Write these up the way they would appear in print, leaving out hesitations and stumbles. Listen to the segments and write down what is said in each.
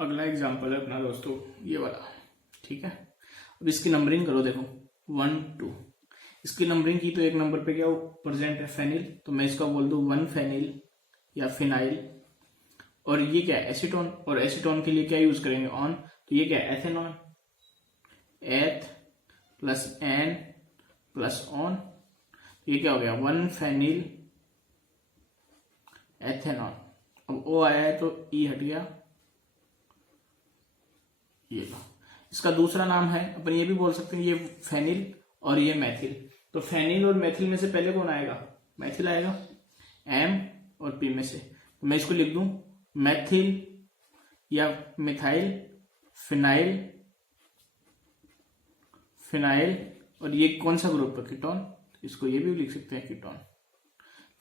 अगला एग्जाम्पल है अपना दोस्तों ये वाला। ठीक है, अब इसकी नंबरिंग करो। देखो 1 2, इसकी नंबरिंग की तो एक नंबर पे क्या प्रेजेंट है फेनिल, तो मैं इसका बोल दूं 1 फेनिल या फिनाइल। और ये क्या है एसीटोन, और एसीटोन के लिए क्या यूज करेंगे ऑन, तो ये क्या है एथेनॉन, एथ प्लस एन प्लस ऑन, ये क्या हो गया 1 फेनिल एथेनॉन। अब ओ आया है तो ई हट गया, ये लो। इसका दूसरा नाम है अपन ये भी बोल सकते हैं ये फेनिल और ये मैथिल। तो फेनिल और मैथिल में से पहले कौन आएगा, मैथिल आएगा, एम और पी में से। तो मैं इसको लिख दूं मैथिल या मिथाइल फिनाइल, फिनाइल, और ये कौन सा ग्रुप है कीटोन, इसको ये भी लिख सकते हैं कीटोन,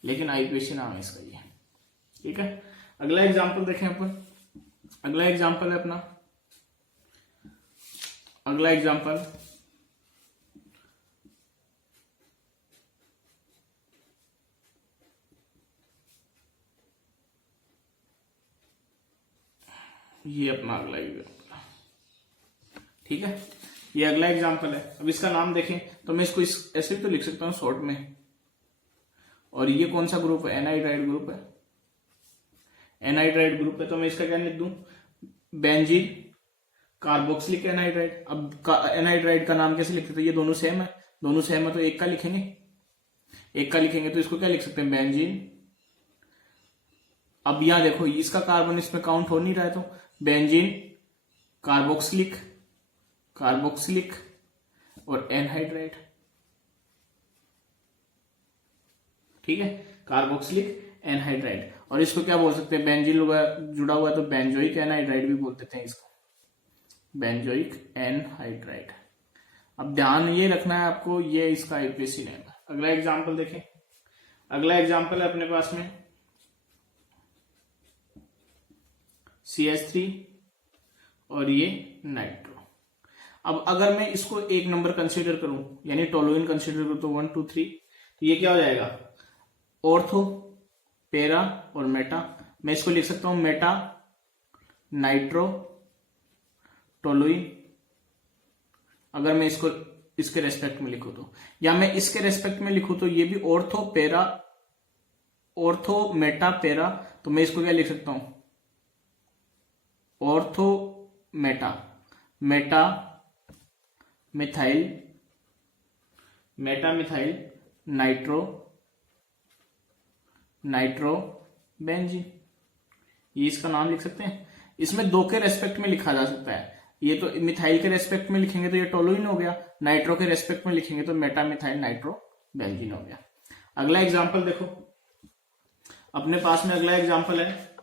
लेकिन आईपीएसी नाम है इसका ये। ठीक है, अगला एग्जांपल देखें अपन। अगला एग्जांपल है अपना, अगला एग्जांपल ये अपना अगला एग्जांपल। ठीक है, ये अगला एग्जांपल है। अब इसका नाम देखें तो मैं इसको ऐसे भी तो लिख सकता हूं शॉर्ट में। और ये कौन सा ग्रुप है, एनहाइड्राइड ग्रुप है, एनहाइड्राइड ग्रुप है। तो मैं इसका क्या लिख दूं बेंजीन कार्बोक्सिलिक एनहाइड्राइड। अब एनहाइड्राइड का नाम कैसे लिखते, तो ये दोनों सेम है, दोनों सेम है तो एक का लिखेंगे, एक का लिखेंगे तो इसको क्या लिख सकते हैं बेंजीन। अब यहां देखो इसका कार्बन इसमें काउंट हो नहीं रहा है, तो बेंजीन कार्बोक्सिलिक, कार्बोक्सिलिक और एनहाइड्राइड। ठीक है, कार्बोक्सिलिक एनहाइड्राइड। और इसको क्या बोल सकते हैं बेंजीन जुड़ा हुआ है तो बेंजोइक एनहाइड्राइड भी बोल देते हैं इसको, बेंजोइक एनहाइड्राइड। अब ध्यान ये रखना है आपको, ये इसका आईपीएसी नेम है। अगला एग्जांपल देखें। अगला एग्जांपल है अपने पास में CH3 और ये नाइट्रो। अब अगर मैं इसको एक नंबर कंसीडर करूं यानी टोलुइन कंसीडर करूं तो 1 2 3, तो ये क्या हो जाएगा ऑर्थो, पेरा और मेटा। मैं इसको लिख सकता हूं मेटा नाइट्रो टोलुइन, अगर मैं इसको इसके रेस्पेक्ट में लिखूं तो, या मैं इसके रेस्पेक्ट में लिखूं तो ये भी ऑर्थो पेरा, ऑर्थो मेटा पेरा। तो मैं इसको क्या लिख सकता हूं ortho Meta, Meta methyl, Meta methyl nitro, nitro benzene, ये इसका नाम लिख सकते हैं। इसमें दो के रेस्पेक्ट में लिखा जा सकता है, ये तो मिथाइल के रेस्पेक्ट में लिखेंगे तो ये टोलुइन हो गया, नाइट्रो के रेस्पेक्ट में लिखेंगे तो मेटा मिथाइल नाइट्रो बेंजीन हो गया। अगला एग्जांपल देखो अपने पास में, अगला एग्जांपल है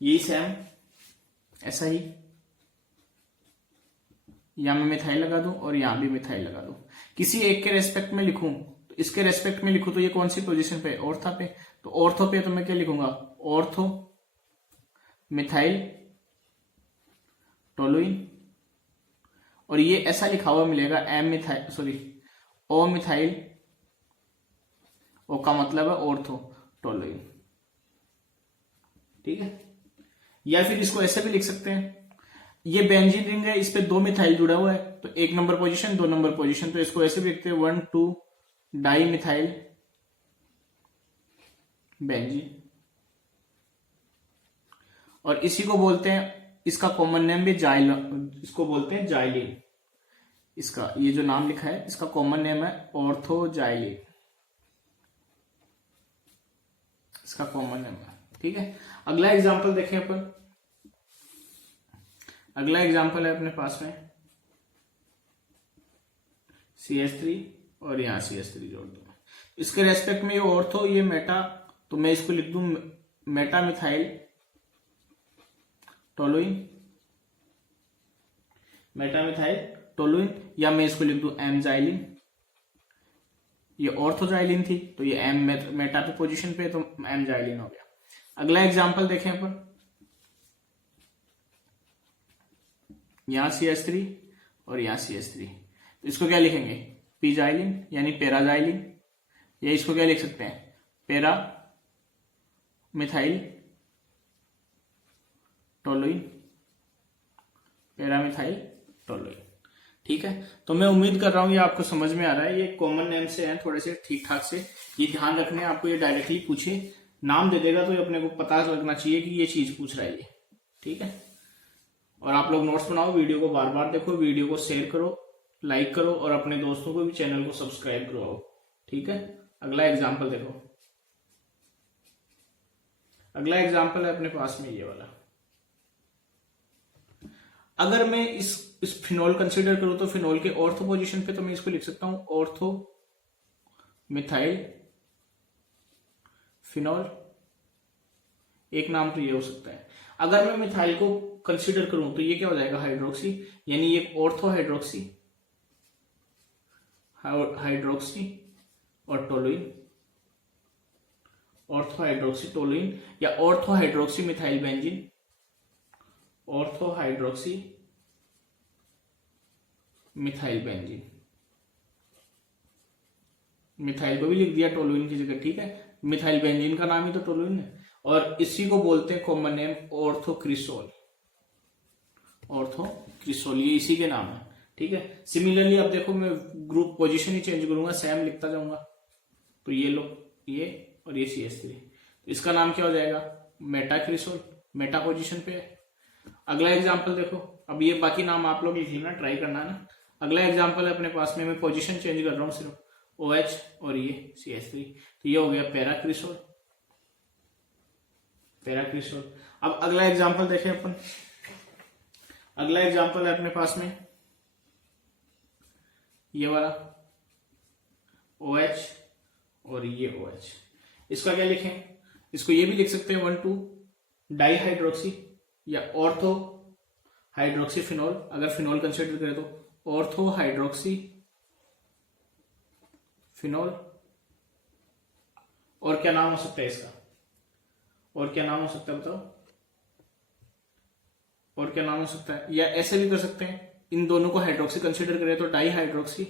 ये सेम ऐसा ही, यहां मैं मिथाइल लगा दूं और यहां भी मिथाइल लगा दूं। किसी एक के रेस्पेक्ट में लिखूं तो इसके रेस्पेक्ट में लिखूं तो ये कौन सी पोजीशन पे, ऑर्था पे। तो ऑर्थो पे तो मैं क्या लिखूंगा ऑर्थो मिथाइल टोलुइन, और ये ऐसा लिखा हुआ मिलेगा एम मिथाइल सॉरी ओ मिथाइल, ओ का मतलब है ऑर्थो टोलुइन। ठीक है, या फिर इसको ऐसे भी लिख सकते हैं, ये बेंजीन रिंग है, इस पे 2 मिथाइल जुड़ा हुआ है तो 1 नंबर पोजीशन 2 नंबर पोजीशन, तो इसको ऐसे भी लिखते हैं 1 2 डाई मिथाइल बेंजीन। और इसी को बोलते हैं, इसका कॉमन नेम भी जाइल, इसको बोलते हैं जाइलिन। इसका ये जो नाम लिखा है इसका कॉमन नेम है ऑर्थोजाइलिन, इसका कॉमन नेम है। ठीक है, अगला एग्जांपल देखें अपन। अगला एग्जांपल है अपने पास में CH3 और यहां CH3 जोड़ दो, इसके रेस्पेक्ट में ये ऑर्थो ये मेटा, तो मैं इसको लिख दूं Meta methyl toluene, Meta methyl toluene, या मैं इसको लिख दूं एमजाइलिन। ये ऑर्थोजाइलिन थी तो ये एम मेटा पे पोजीशन पे तो एमजाइलिन हो गया। अगला एग्जांपल देखें अपन, यहां CH3 और यहां CH3, तो इसको क्या लिखेंगे पीजाइलिन यानी पेराजाइलिन, या इसको क्या लिख सकते हैं पेरा मिथाइल टोलुइन, पैरामिथाइल टोलुइन। ठीक है, तो मैं उम्मीद कर रहा हूँ ये आपको समझ में आ रहा है। ये कॉमन नेम से हैं थोड़े से ठीक ठाक से, ये ध्यान रखने हैं आपको। ये डायरेक्टली पूछे नाम दे देगा तो ये अपने को पता लगना चाहिए कि ये चीज पूछ रहा है ये। ठीक है, और आप लोग नोट्स बनाओ, वीडियो को बार बार देखो, वीडियो को शेयर करो, लाइक करो और अपने दोस्तों को भी चैनल को सब्सक्राइब करवाओ। ठीक है, अगला एग्जाम्पल देखो। अगला एग्जाम्पल है अपने पास में ये वाला। अगर मैं इस फिनोल कंसीडर करूं तो फिनोल के ऑर्थो पोजीशन पे तो मैं इसको लिख सकता हूं ऑर्थो मिथाइल फिनोल, एक नाम तो ये हो सकता है। अगर मैं मिथाइल को कंसीडर करूं तो ये क्या हो जाएगा, हाइड्रोक्सी, यानी ये ऑर्थो हाइड्रोक्सी, हाइड्रोक्सी और टोलुइन, ऑर्थो हाइड्रोक्सी टोलुइन या ortho hydroxy methyl benzene, ortho hydroxy methyl benzene. Methyl को भी लिख दिया टोलुइन की जगह। ठीक है, मिथाइल बेंजीन का नाम ही तो टोलुइन है और इसी को बोलते हैं कॉमन नेम ऑर्थोक्रिसोल। ऑर्थोक्रिसोल ये इसी के नाम है। ठीक है, सिमिलरली अब देखो मैं ग्रुप पोजीशन ही चेंज करूंगा, सेम लिखता जाऊंगा। तो ये लो, ये और ये CH3, तो इसका नाम क्या हो जाएगा, मेटाक्रिसोल, मेटा पोजीशन पे है। अगला एग्जाम्पल देखो, अब ये बाकी नाम आप लोग लिख लेना, ट्राई करना है ना। अगला एग्जाम्पल है अपने पास में, मैं पोजीशन चेंज कर रहा हूँ सिर्फ, OH और ये CH3, तो ये हो गया पैराक्रिसोल, पैराक्रिसोल। अब अगला एग्जाम्पल देखें अपन। अगला एग्जाम्पल है अपने पास में ये वाला OH और ये OH। इसका क्या लिखें, इसको ये भी लिख सकते हैं 1,2 डाईहाइड्रोक्सी या ऑर्थो हाइड्रोक्सी फिनोल। अगर फिनोल कंसिडर करें तो ऑर्थो हाइड्रोक्सी फिनोल। और क्या नाम हो सकता है इसका, और क्या नाम हो सकता है बताओ, और क्या नाम हो सकता है। या ऐसे भी कर सकते हैं, इन दोनों को हाइड्रोक्सी कंसिडर करें तो डाईहाइड्रोक्सी,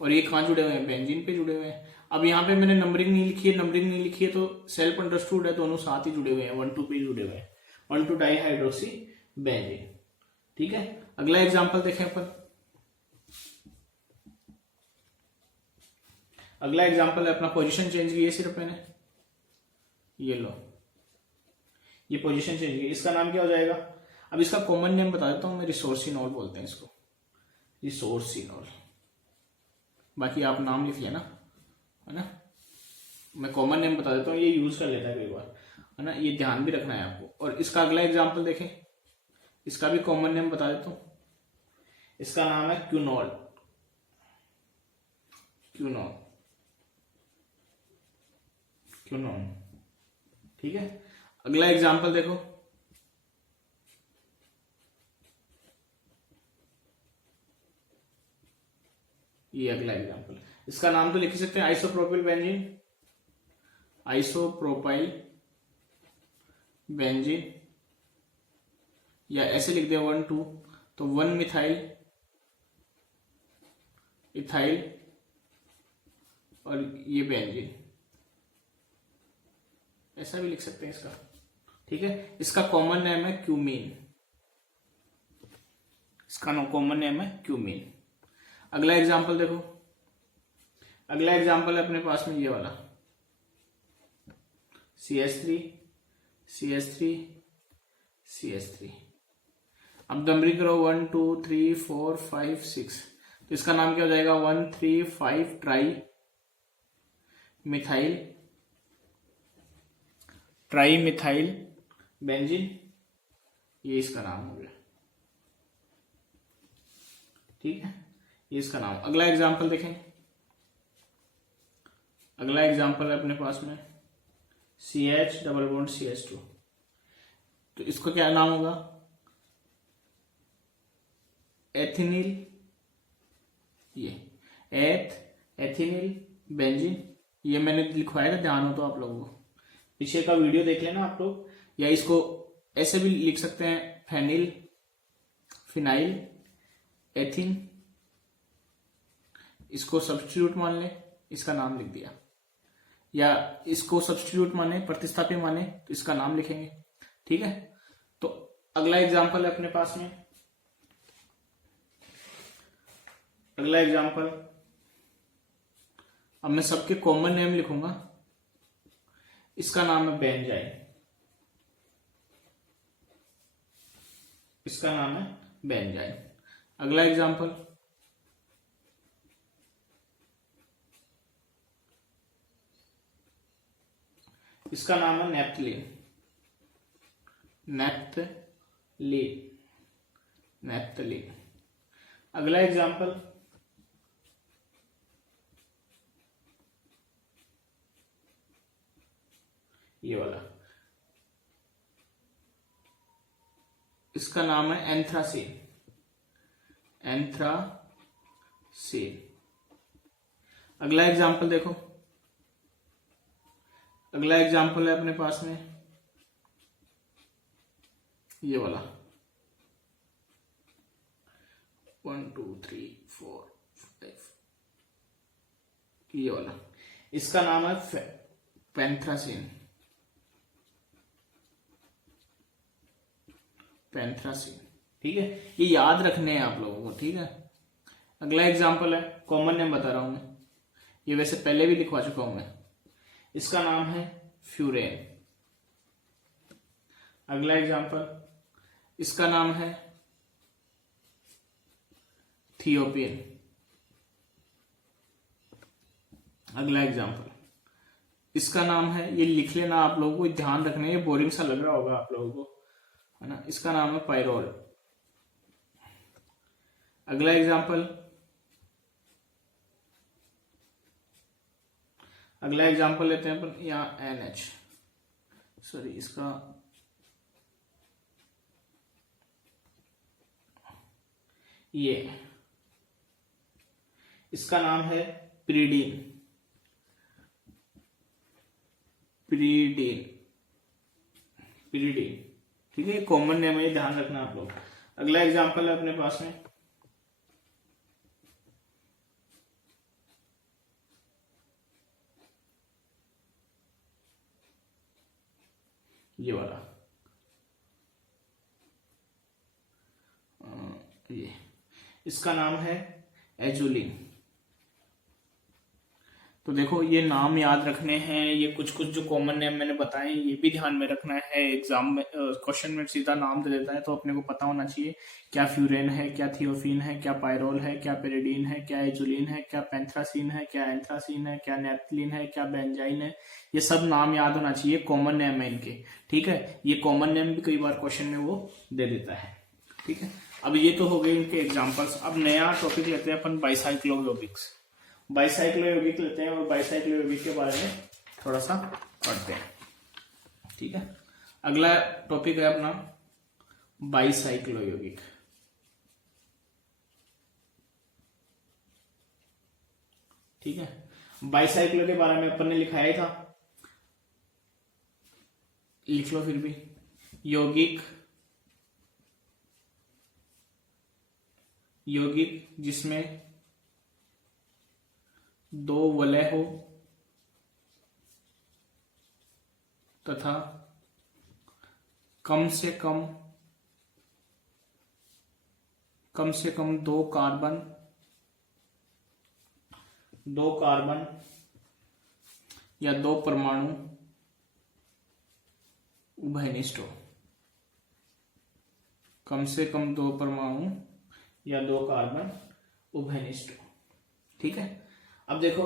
और ये कहां जुड़े हुए हैं, बेंजीन पे जुड़े हुए हैं। अब यहाँ पे मैंने नंबरिंग नहीं लिखी है, नंबरिंग नहीं लिखी है तो सेल्फ अंडरस्टूड है, दोनों साथ ही जुड़े हुए हैं, 1,2 पे जुड़े हुए हैं, 1,2 डाईहाइड्रोक्सी बेंजीन। ठीक है, अगला एग्जांपल देखें अपन। अगला एग्जांपल है अपना, पोजीशन चेंज की है सिर्फ मैंने, ये लो, ये पोजीशन चेंज की, इसका नाम क्या हो जाएगा। अब इसका कॉमन नेम बता देता हूं मैं, रिसोर्सिनोल बोलते हैं इसको, रिसोर्सिनोल। बाकी आप नाम लिख लेना, है ना। मैं कॉमन नेम बता देता हूँ, ये यूज कर लेता है कई बार, है ना, ये ध्यान भी रखना है आपको। और इसका अगला एग्जांपल देखें, इसका भी कॉमन नेम बता देता हूँ, इसका नाम है क्यूनोल, क्यूनोल, क्यूनोल। ठीक है, अगला एग्जांपल देखो, ये अगला एग्जांपल, इसका नाम तो लिख सकते हैं आइसोप्रोपिल बेंजीन, आइसोप्रोपाइल बेंजीन, या ऐसे लिख दिया 1,2 तो 1 मिथाइल इथाइल और ये बेंजीन, ऐसा भी लिख सकते हैं इसका। ठीक है, इसका कॉमन नेम है क्यूमीन, इसका कॉमन नेम है क्यूमीन। अगला एग्जांपल देखो, अगला एग्जांपल है अपने पास में ये वाला CH3 CH3 CH3। अब नंबरिंग करो 1 2 3 4 5 6, तो इसका नाम क्या हो जाएगा 1 3 5 tri methyl, tri methyl benzene, ये इसका नाम हो गया। ठीक है, ये इसका नाम। अगला एग्जांपल देखें, अगला एग्जांपल है अपने पास में CH डबल बॉन्ड CH2, तो इसको क्या नाम होगा, एथिनिल, ये एथिनिल बेंजीन। ये मैंने लिखवाया था, ध्यान हो तो आप लोगों को पीछे का वीडियो देख लेना आप लोग। या इसको ऐसे भी लिख सकते हैं, फेनिल फिनाइल एथिन, इसको सब्स्टिट्यूट मान ले, इसका नाम लिख दिया। या इसको सब्स्टिट्यूट माने, प्रतिस्थापी माने, तो इसका नाम लिखेंगे। ठीक है, तो अगला एग्जाम्पल है अपने पास में, अगला एग्जाम्पल, अब मैं सबके कॉमन नेम लिखूंगा। इसका नाम है बेंजाइन, इसका नाम है बेंजाइन। अगला एग्जाम्पल, इसका नाम है नेप्थलीन, नेप्थलीन, नेप्थलीन। अगला एग्जाम्पल, ये वाला, इसका नाम है एंथ्रासीन, एंथ्रासीन। अगला एग्जाम्पल देखो, अगला एग्जाम्पल है अपने पास में ये वाला 1 2 3 4 5, ये वाला, इसका नाम है पेंथ्रासीन, पेंथ्रासीन। ठीक है, ये याद रखने हैं आप लोगों को। ठीक है, अगला एग्जाम्पल है, कॉमन नेम बता रहा हूं मैं, ये वैसे पहले भी लिखवा चुका हूं मैं, इसका नाम है फ्यूरेन। अगला एग्जाम्पल, इसका नाम है थियोपिन। अगला एग्जाम्पल, इसका नाम है, ये लिख लेना आप लोगों को, ध्यान रखना, ये बोरिंग सा लग रहा होगा आप लोगों को, है ना। इसका नाम है पायरोल। अगला एग्जाम्पल, अगला एग्जाम्पल लेते हैं अपन यहाँ NH, सॉरी इसका ये, इसका नाम है पिरीडीन, पिरीडीन, पिरीडीन। ठीक है, कॉमन नेम है, ध्यान रखना आप लोग। अगला एग्जाम्पल है अपने पास में ये वाला, ये, इसका नाम है एजुलिन। तो देखो, ये नाम याद रखने हैं, ये कुछ कुछ जो कॉमन नेम मैंने बताए ये भी ध्यान में रखना है। एग्जाम में क्वेश्चन में सीधा नाम दे देता है, तो अपने को पता होना चाहिए क्या फ्यूरेन है, क्या थियोफिन है, क्या पायरोल है, क्या पेरिडीन है, क्या एजुलिन है, क्या पेंथ्रासीन है, क्या एंथ्रासीन है, क्या नेप्थलीन है, क्या बेंजाइन है। ये सब नाम याद होना चाहिए, कॉमन नेम है इनके। ठीक है, ये कॉमन नेम भी कई बार क्वेश्चन में वो दे देता है। ठीक है, अब ये तो हो गए इनके एग्जाम्पल्स। अब नया टॉपिक लेते हैं अपन, बाइसाइक्लो यौगिक्स। बाइसाइक्लो यौगिक लेते हैं और बाइसाइक्लो यौगिक के बारे में थोड़ा सा पढ़ते हैं। ठीक है, अगला टॉपिक है अपना बाइसाइक्लो यौगिक। ठीक है, बाइसाइक्लो के बारे में अपन ने लिखाया ही था, लिख लो फिर भी। यौगिक, यौगिक जिसमें दो वलय हो तथा कम से कम दो कार्बन या दो परमाणु उभयनिष्ठ हो। कम से कम दो परमाणु या दो कार्बन उभयनिष्ठ हो। ठीक है, अब देखो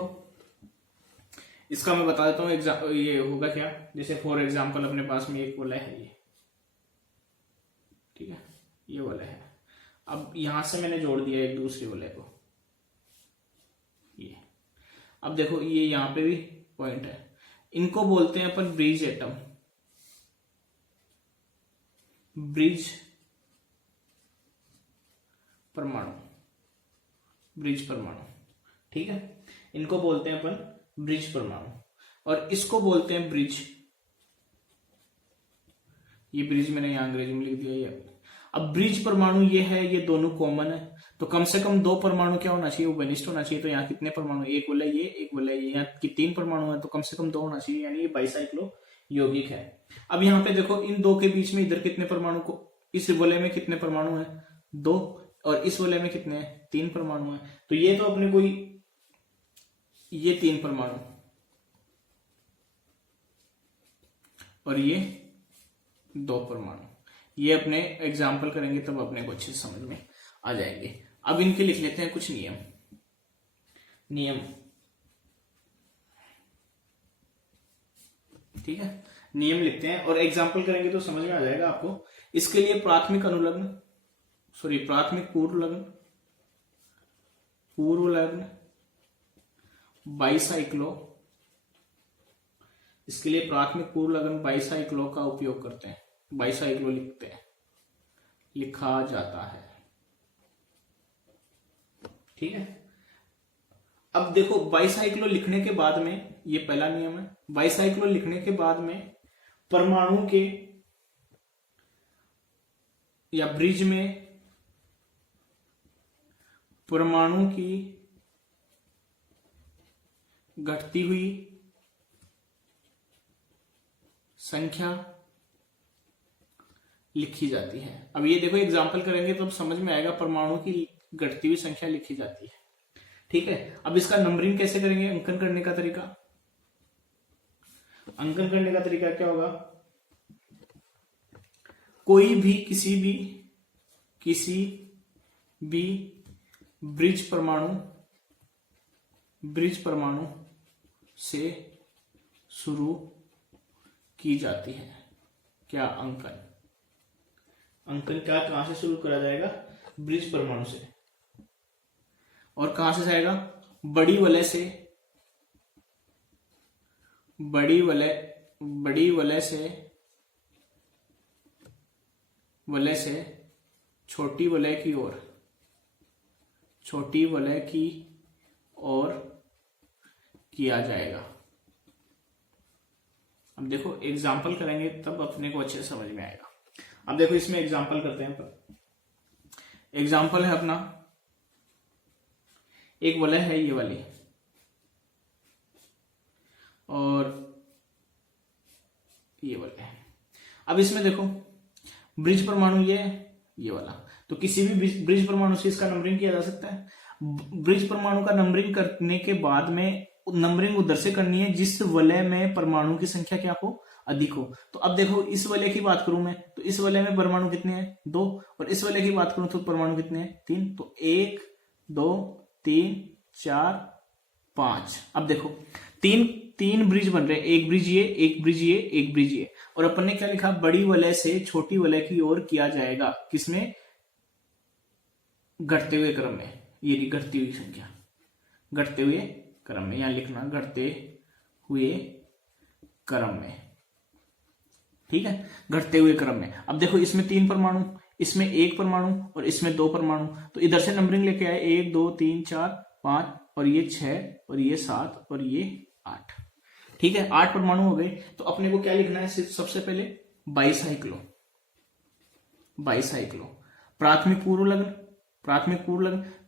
इसका मैं बता देता हूँ ये होगा क्या। जैसे फॉर एग्जांपल अपने पास में एक वलय है ये, ठीक है, ये वलय है। अब यहां से मैंने जोड़ दिया एक दूसरे वलय को, ये। अब देखो ये यहां पे भी पॉइंट है, इनको बोलते हैं अपन ब्रिज एटम, ब्रिज परमाणु, ब्रिज परमाणु। ठीक है, इनको बोलते हैं अपन ब्रिज परमाणु, और इसको बोलते हैं ब्रिज। ये ब्रिज मैंने यहां अंग्रेजी में लिख दिया ये। अब ब्रिज परमाणु ये है, ये दोनों कॉमन है, तो कम से कम दो परमाणु क्या होना चाहिए, वो घनिष्ठ होना चाहिए। तो यहाँ कितने परमाणु, एक बोला ये, एक बोला ये, यहाँ की तीन परमाणु है, तो कम से कम दो होना चाहिए, यानी ये बाइसाइक्लो यौगिक है। अब यहाँ पे देखो इन दो के बीच में इधर कितने परमाणु को, इस वलय में कितने परमाणु हैं? 2, और इस वलय में कितने हैं? 3 परमाणु हैं। तो ये तो अपने कोई ये 3 परमाणु और ये 2 परमाणु, ये अपने एग्जाम्पल करेंगे तब अपने को अच्छे से समझ में आ जाएंगे। अब इनके लिख लेते हैं कुछ नियम। ठीक है, नियम लिखते हैं और एग्जाम्पल करेंगे तो समझ में आ जाएगा आपको। इसके लिए प्राथमिक पूर्व लग्न बाइसाइक्लो, इसके लिए प्राथमिक पूर्व लग्न बाइसाइक्लो का उपयोग करते हैं। बाइसाइक्लो लिखा जाता है। ठीक है, अब देखो बाइसाइक्लो लिखने के बाद में, ये पहला नियम है, बाइसाइक्लो लिखने के बाद में परमाणु के या ब्रिज में परमाणु की घटती हुई संख्या लिखी जाती है। अब ये देखो एग्जाम्पल करेंगे तो अब समझ में आएगा, परमाणु की घटती हुई संख्या लिखी जाती है। ठीक है, अब इसका नंबरिंग कैसे करेंगे? अंकन करने का तरीका क्या होगा? कोई भी किसी भी ब्रिज परमाणु से शुरू की जाती है। क्या? अंकन क्या कहां से शुरू करा जाएगा? ब्रिज परमाणु से। और कहां से जाएगा? बड़ी वलय से छोटी वलय की ओर किया जाएगा। अब देखो एग्जाम्पल करेंगे तब अपने को अच्छे से समझ में आएगा। अब देखो इसमें एग्जाम्पल करते हैं। एग्जाम्पल है अपना, एक वलय है ये वाली, और ये वलय है। अब इसमें देखो ब्रिज परमाणु ये वाला, तो किसी भी ब्रिज परमाणु से इसका नंबरिंग किया जा सकता है। ब्रिज परमाणु का नंबरिंग करने के बाद में नंबरिंग उधर से करनी है जिस वलय में परमाणु की संख्या क्या हो? अधिक हो। तो अब देखो इस वलय की बात करूं मैं, तो इस वलय में परमाणु कितने हैं? 2, और इस वलय की बात करूं तो परमाणु कितने हैं? 3। तो 1 2 3 4 5। अब देखो तीन ब्रिज बन रहे हैं, एक ब्रिज ये, एक ब्रिज ये, एक ब्रिज ये, और अपन ने क्या लिखा? बड़ी वलय से छोटी वलय की ओर किया जाएगा। किसमें? घटते हुए क्रम में। ये घटती हुई संख्या, घटते हुए क्रम में, यहां लिखना घटते हुए क्रम में। ठीक है, घटते हुए क्रम में। अब देखो इसमें 3 परमाणु, इसमें 1 परमाणु और इसमें 2 परमाणु, तो इधर से नंबरिंग लेके आए 1 2 3 4 5, और ये 6 और ये 7 और ये 8। ठीक है, 8 परमाणु हो गए। तो अपने को क्या लिखना है? सबसे पहले बाइसाइक्लो, प्राथमिक पूर्व लग्न,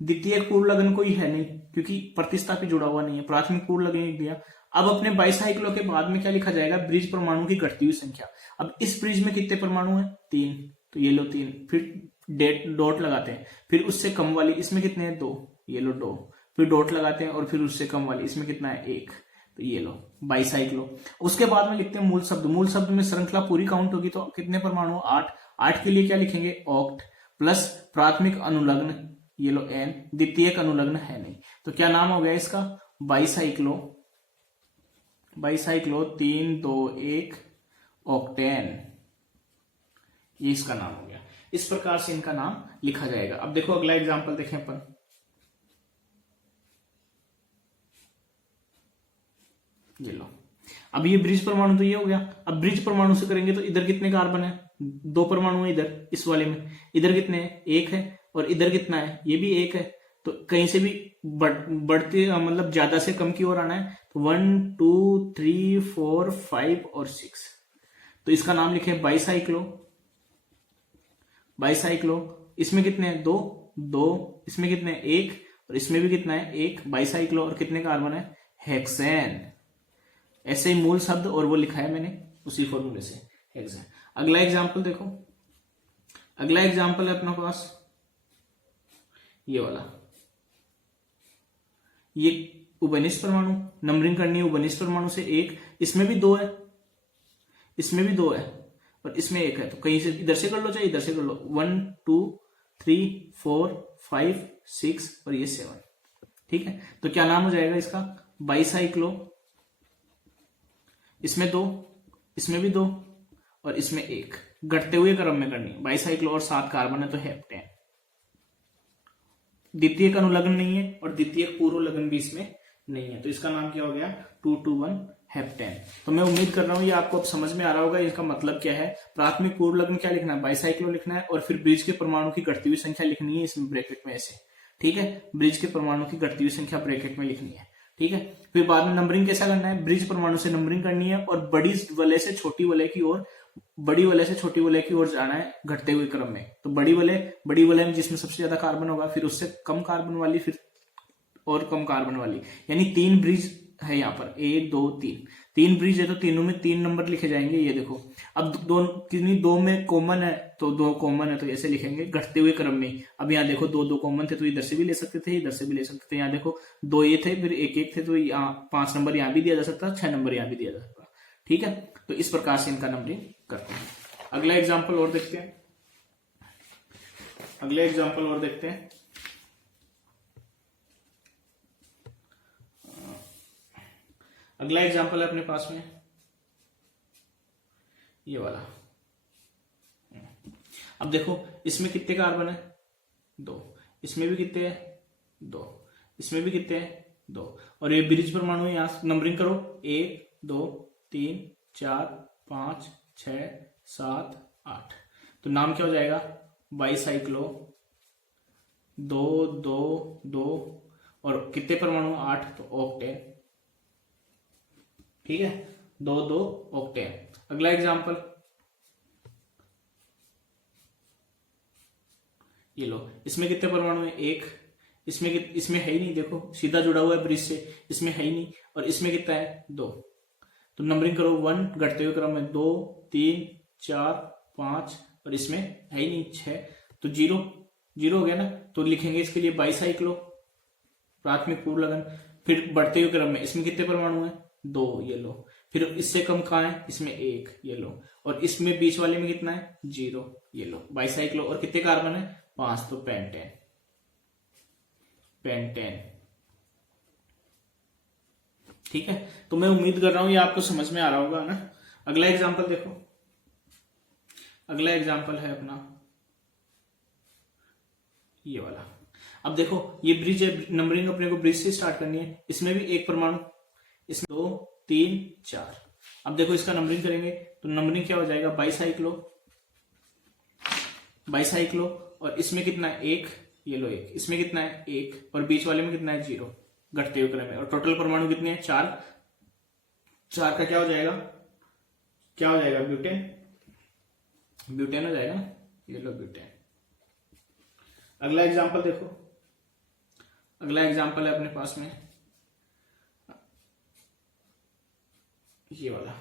द्वितीय पूर्व लग्न कोई है नहीं क्योंकि प्रतिस्थापी जुड़ा हुआ नहीं है, प्राथमिक पूर्व लग्न लिख दिया। अब अपने बाइसाइक्लो के बाद में क्या लिखा जाएगा? ब्रिज परमाणु की घटती हुई संख्या। अब इस ब्रिज में कितने परमाणु हैं? 3, तो ये लो 3, फिर डॉट लगाते हैं। फिर उससे कम वाली इसमें कितने हैं? 2, ये लो 2, फिर डॉट लगाते हैं, और फिर उससे कम वाली इसमें कितना है? 1, तो ये लो बाइसाइक्लो। उसके बाद में लिखते हैं मूल शब्द में श्रृंखला पूरी काउंट होगी तो कितने परमाणु? 8 के लिए क्या लिखेंगे? ऑक्ट, प्लस प्राथमिक अनुलग्न, ये लो n, द्वितीयक अनुलग्न है नहीं, तो क्या नाम हो गया इसका? बाइसाइक्लो 3 2 1 ऑक्टेन, ये इसका नाम हो गया। इस प्रकार से इनका नाम लिखा जाएगा। अब देखो अगला एग्जांपल देखें अपन। ये लो, अब ये ब्रिज परमाणु तो ये हो गया। अब ब्रिज परमाणु से करेंगे तो इधर कितने कार्बन है? 2 परमाणु है इधर, इस वाले में। इधर कितने हैं? 1 है, और इधर कितना है? ये भी 1 है। तो कहीं से भी बढ़ते मतलब ज्यादा से कम की ओर आना है, तो 1 2 3 4 5 और 6, तो इसका नाम लिखे बाइसाइक्लो। इसमें कितने हैं? 2, इसमें कितने हैं? 1, और इसमें भी कितना है? 1, बाइसाइक्लो। और कितने कार्बन है? हेक्सेन। ऐसे ही मूल शब्द और वो लिखा है मैंने उसी फॉर्मूले से, हेक्सेन। अगला एग्जांपल देखो, अगला एग्जाम्पल है अपना पास ये वाला, ये उभयनिष्ठ परमाणु, नंबरिंग करनी है उभयनिष्ठ परमाणु से एक, इसमें भी दो है, इसमें भी दो है और इसमें एक है, तो कहीं से इधर से कर लो चाहे इधर से कर लो, 1 2 3 4 5 6 और ये 7, ठीक है। तो क्या नाम हो जाएगा इसका, बाईसाइक्लो, इसमें दो, इसमें भी दो और इसमें एक, घटते हुए क्रम में करनी है। बाईसाइक्लो और 7 कार्बन है तो हेप्टेन। द्वितीयक अनुलग्न नहीं है और द्वितीयक पूर्व लग्न भी इसमें नहीं है, तो इसका नाम क्या हो गया 221 हेप्टेन। तो मैं उम्मीद कर रहा हूं ये आपको अब समझ में आ रहा होगा इसका मतलब क्या है। प्राथमिक पूर्व लग्न क्या लिखना है, बाईसाइक्लो लिखना है और फिर ब्रिज के परमाणु की घटती हुई संख्या लिखनी है इसमें ब्रैकेट में ऐसे, ठीक है। ब्रिज के परमाणु की घटती हुई संख्या ब्रैकेट में लिखनी है, ठीक है। फिर बाद में नंबरिंग कैसा करना है, ब्रिज परमाणु से नंबरिंग करनी है और बड़ी वलय से छोटी वलय की ओर, बड़ी वलय से छोटी वलय की ओर जाना है घटते हुए क्रम में। तो बड़ी वलय में जिसमें सबसे ज्यादा कार्बन होगा, फिर उससे कम कार्बन वाली, फिर और कम कार्बन वाली, यानी 3 ब्रिज है यहाँ पर, 1 2 3 ब्रिज है तो तीनों में 3 नंबर लिखे जाएंगे। ये देखो अब दो में कॉमन है तो 2 कॉमन है तो ऐसे लिखेंगे घटते हुए क्रम में। अब यहाँ देखो 2 कॉमन थे तो इधर से भी ले सकते थे, इधर से भी ले सकते थे। यहाँ देखो 2 ये थे फिर 1 थे तो यहाँ 5 नंबर यहाँ भी दिया जा सकता, 6 नंबर यहाँ भी दिया जा सकता, ठीक है। तो इस प्रकार से इनका नंबरिंग करते हैं। अगला एग्जाम्पल और देखते हैं, अगला एग्जाम्पल और देखते हैं। अगला एग्जाम्पल है अपने पास में ये वाला। अब देखो इसमें कितने कार्बन है 2, इसमें भी कितने हैं 2, इसमें भी कितने हैं 2 और ये ब्रिज परमाणु है, यहां नंबरिंग करो 1 2 3 4 5 6 7 8। तो नाम क्या हो जाएगा बाईसाइक्लो 2 2 2 और कितने परमाणु 8 तो ऑक्टेन, ठीक है 2 2 ऑक्टेन। अगला एग्जाम्पल ये लो, इसमें कितने परमाणु है 1, इसमें है ही नहीं, देखो सीधा जुड़ा हुआ है ब्रिज से, इसमें है ही नहीं और इसमें कितना है 2। तो नंबरिंग करो 1 घटते हुए क्रम में 2 3 4 5 और इसमें है ही नहीं 6, तो 0 हो गया ना। तो लिखेंगे इसके लिए बाईसाइक्लो प्राथमिक पूर्व लग्न, फिर बढ़ते हुए क्रम में इसमें कितने परमाणु है 2, ये लो, फिर इससे कम कहाँ है इसमें 1, ये लो, और इसमें बीच वाले में कितना है 0, ये लो बाईसाइक्लो और कितने कार्बन है 5 तो पेंटेन, ठीक है। तो मैं उम्मीद कर रहा हूं ये आपको समझ में आ रहा होगा ना। अगला एग्जांपल देखो, अगला एग्जांपल है अपना ये वाला। अब देखो ये ब्रिज है, नंबरिंग अपने को ब्रिज से स्टार्ट करनी है, इसमें भी एक परमाणु, इसमें 2 3 4। अब देखो इसका नंबरिंग करेंगे तो नंबरिंग क्या हो जाएगा बाईसाइक्लो और इसमें कितना है 1, ये लो 1, इसमें कितना है 1 और बीच वाले में कितना है 0 घटते हुए क्रम में, और टोटल परमाणु कितने हैं 4 का क्या हो जाएगा ब्यूटेन हो जाएगा, ये लो ब्यूटेन। अगला एग्जांपल देखो, अगला एग्जांपल है अपने पास में ये वाला।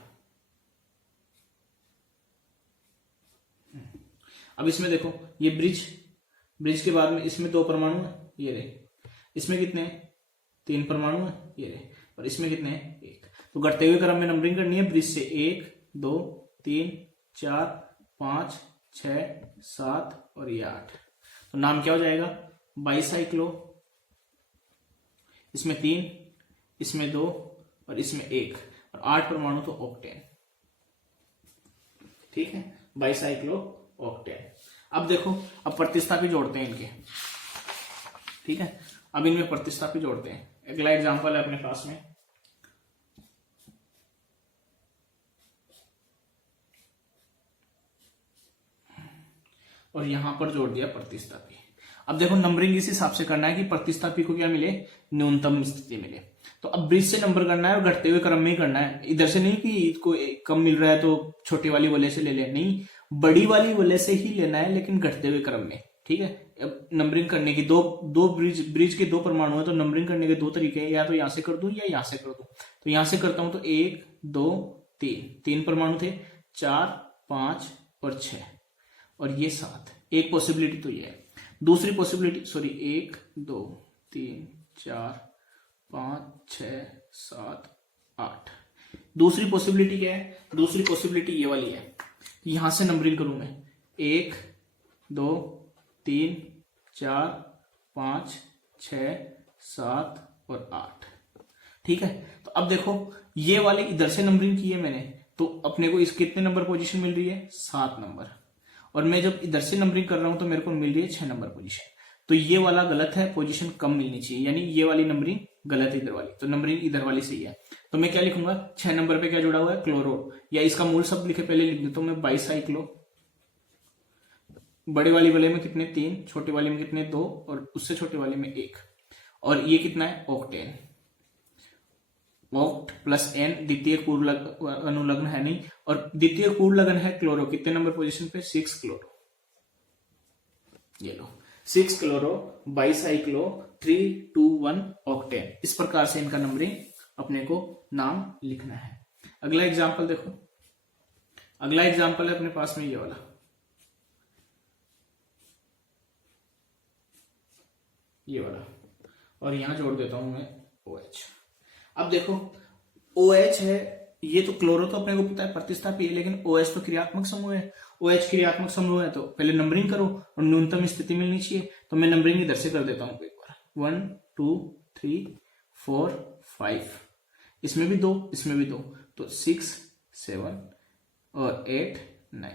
अब इसमें देखो ये ब्रिज के बाद में इसमें 2 परमाणु है, ये रहे, इसमें कितने हैं 3 परमाणु है, ये रहे, और इसमें कितने हैं 1। तो घटते हुए क्रम में नंबरिंग करनी है ब्रिज से 1 2 3 4 5 6 7 और ये 8। तो नाम क्या हो जाएगा बाईसाइक्लो, इसमें 3, इसमें 2 और इसमें 1 और 8 परमाणु तो ऑक्टेन, ठीक है बाईसाइक्लो ऑक्टेन। अब देखो अब प्रतिस्थापी जोड़ते हैं इनके, ठीक है, अब इनमें प्रतिस्थापी जोड़ते हैं। अगला एग्जांपल है अपने पास में और यहां पर जोड़ दिया प्रतिस्थापी। अब देखो नंबरिंग इस हिसाब से करना है कि प्रतिस्थापी को क्या मिले न्यूनतम स्थिति मिले। तो अब ब्रिज से नंबर करना है और घटते हुए क्रम में ही करना है, इधर से नहीं कि इसको कम मिल रहा है तो छोटी वाली वलय से ले ले, नहीं बड़ी वाली वलय से ही लेना है लेकिन घटते हुए क्रम में, ठीक है। अब नंबरिंग करने की दो ब्रिज के 2 परमाणु है तो नंबरिंग करने के 2 तरीके हैं, या तो यहां से कर दूं या यहां से कर दूं। तो यहां से करता हूं तो 1 2 3 परमाणु थे, 4 5 और 6 और ये 7, एक पॉसिबिलिटी तो ये है। दूसरी पॉसिबिलिटी, सॉरी, 1 2 3 4 5 6 7 8। दूसरी पॉसिबिलिटी क्या है? दूसरी पॉसिबिलिटी ये वाली है, यहां से नंबरिंग करूं मैं 1 2 3 4 5 6 7 और 8। ठीक है, तो अब देखो ये वाले इधर से नंबरिंग की है मैंने, तो अपने को इस कितने नंबर पोजीशन मिल रही है? 7 नंबर। और मैं जब इधर से नंबरिंग कर रहा हूं तो मेरे को मिल रही है 6 नंबर पोजीशन। तो ये वाला गलत है, पोजीशन कम मिलनी चाहिए, यानी ये वाली नंबरिंग गलत है इधर वाली, तो नंबरिंग इधर वाली सही है। तो मैं क्या लिखूंगा? 6 नंबर पे क्या जुड़ा हुआ है? क्लोरो, या इसका मूल शब्द लिखे पहले लिख देता हूं मैं, बाइसाइक्लो। बड़े वाली वाले में कितने? 3, छोटे वाले में कितने? 2, और उससे छोटे वाले में 1। और ये कितना है? ऑक्टेन। ऑक्ट प्लस एन द्वितीय पूर्ण अनुलग्न है नहीं, और द्वितीय पूर्ण लगन है क्लोरो, कितने नंबर पोजीशन पे? 6 क्लोरो। ये लो 6 क्लोरो बाइसाइक्लो 321 ऑक्टेन। इस प्रकार से इनका नंबरिंग अपने को नाम लिखना है। अगला एग्जांपल देखो, अगला एग्जांपल है अपने पास में ये वाला, ये वाला, और यहां जोड़ देता हूं मैं OH। अब देखो OH है, ये तो क्लोरो तो अपने को पता है प्रतिस्थापी है, लेकिन OH तो क्रियात्मक समूह है। OH क्रियात्मक समूह है तो पहले नंबरिंग करो और न्यूनतम स्थिति मिलनी चाहिए, तो मैं नंबरिंग इधर से कर देता हूं एक बार। 1 2 3 4 5, इसमें भी 2, इसमें भी 2, तो 6 7 और 8 9।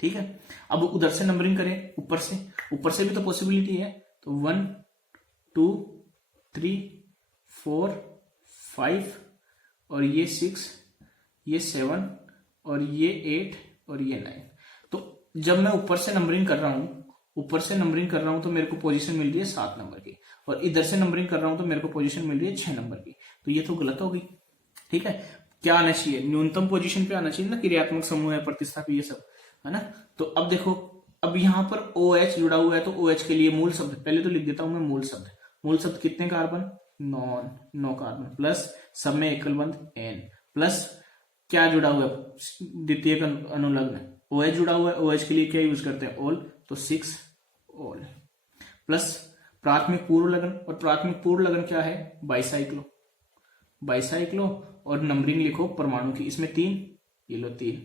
ठीक है, अब उधर से नंबरिंग करें, ऊपर से भी तो पॉसिबिलिटी है, तो 1 2 3 4 5 और ये 6, ये 7 और ये 8 और ये 9। तो जब मैं ऊपर से नंबरिंग कर रहा हूं, तो मेरे को पोजीशन मिल रही है 7 नंबर की, और इधर से नंबरिंग कर रहा हूं तो मेरे को पोजीशन मिल रही है 6 नंबर की। तो ये तो गलत हो गई। ठीक है, क्या आना चाहिए? न्यूनतम पोजीशन पे आना चाहिए ना, क्रियात्मक समूह है, प्रतिस्थापी, ये सब है ना। तो अब देखो, अब यहां पर OH जुड़ा हुआ है, तो OH के लिए मूल शब्द पहले तो लिख देता हूं मैं। मूल शब्द कितने कार्बन? नो कार्बन, प्लस सब में एकल बंध N, प्लस क्या जुड़ा हुआ है? द्वितीय अनुलग्न OH जुड़ा हुआ है। OH के लिए क्या यूज करते हैं? ओल, तो 6 ओल, प्लस प्राथमिक पूर्व लगन, और प्राथमिक पूर्व लगन क्या है? बाइसाइक्लो। और नंबरिंग लिखो परमाणु की, इसमें 3, ये लो 3,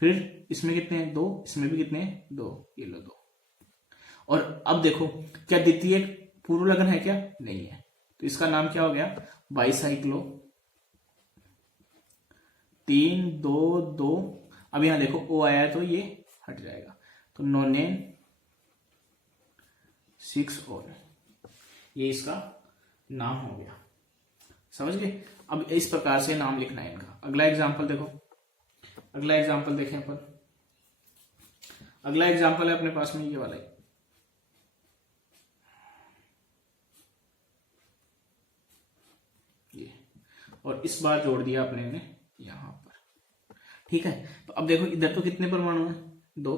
फिर इसमें कितने हैं? 2, इसमें भी कितने हैं? 2, ये लो 2। और अब देखो, क्या द्वितीय पूर्व लगन है क्या? नहीं है, तो इसका नाम क्या हो गया? बाइसाइक्लो 3 2 2। अब यहां देखो O आया है तो ये हट जाएगा, तो नोनेन 6 ओल, ये इसका नाम हो गया। समझ गए? अब इस प्रकार से नाम लिखना है इनका। अगला एग्जांपल देखो, अगला एग्जांपल देखें अपन। अगला एग्जांपल है अपने पास में ये वाला, ये, और इस बार जोड़ दिया अपने ने यहां पर। ठीक है, तो अब देखो इधर तो कितने परमाणु हैं? 2,